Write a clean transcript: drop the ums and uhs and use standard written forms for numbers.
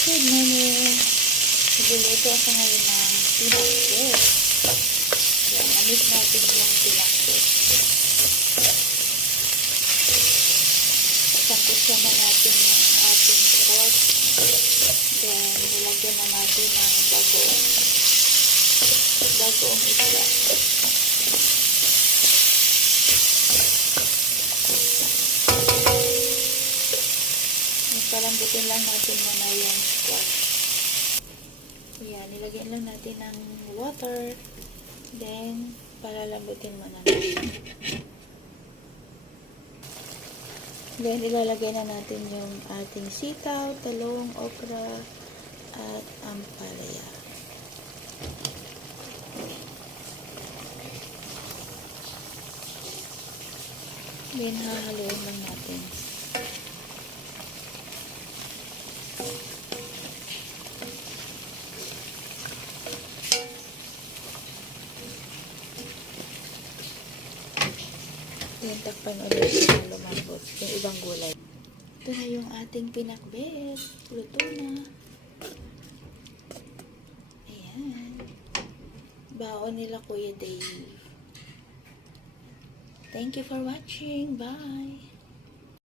Good morning. Nagluluto ako ngayon ng pinakbet. Yan, namit natin yung pinakbet. Pasangkutsa na natin yung ating pork. Then, nilagyan na natin ng bagoong isda. Palambutin lang natin muna yung squash. Ayan, nilagyan lang natin ng water. Then, palalambutin muna natin. Then, ilalagay na natin yung ating sitaw, talong, okra, at ampalaya. Then, hahaluin lang natin. Then, takpan ulit yung lumambot, yung ibang gulay. Ito na yung ating pinakbet. Luto na. Ayan. Baon nila Kuya Dave. Thank you for watching. Bye!